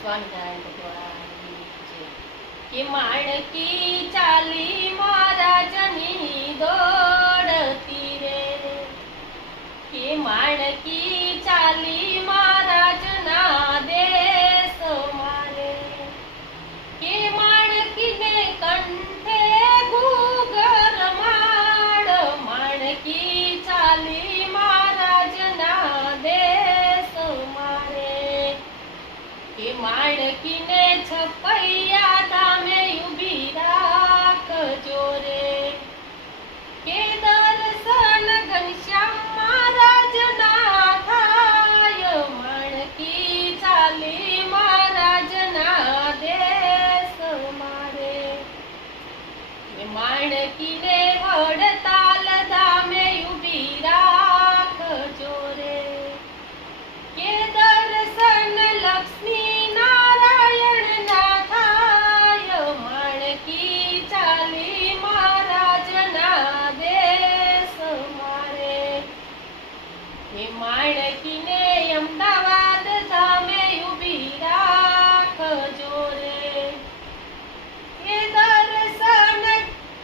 સ્વામિનારાયણ ભગવાનની જય. કે માણકી ચાલી મહારાજની દોડતી રે, કે માણકી ચાલી મહારાજના દેશ મારે, કે માણકીને કંઠે ઘૂઘર માળ, માણકી ચાલી મહારાજના દેશ મારે, કે માણકીને છપૈયા ધામે ઊભી રાખજો રે, કે દર્શન ઘનશ્યામ મહારાજના થાય, માણકી ચાલી મહારાજના દેશ મારે, કે માણકીને વડતાલ ધામે ઊભી રાખજો રે, કે દર્શન લક્ષ્મી નારાયણ ના થાય, માણકી ચાલી મહારાજના દેશ મારે, કે માણકીને અમદાવાદ ધામે ઊભી રાખજો રે, કે દર્શન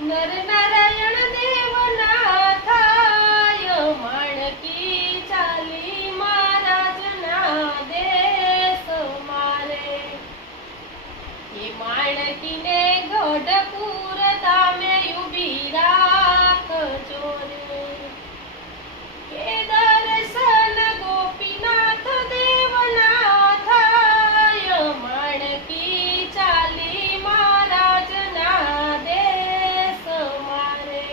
નર નારાયણ દેવના થાય, માણકી ચાલી મહારાજના દેશ મારે, કે માણકીને ગઢપુર ધામે ઊભી રાખજો રે, કે દર્શન ગોપીનાથ દેવના થાય, માણકી ચાલી મહારાજના દેશ મારે,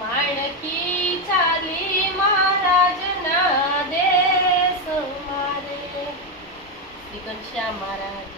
માણકી ચાલી મહારાજના દેશ મારે. શ્રી ઘનશ્યામ મહારાજ.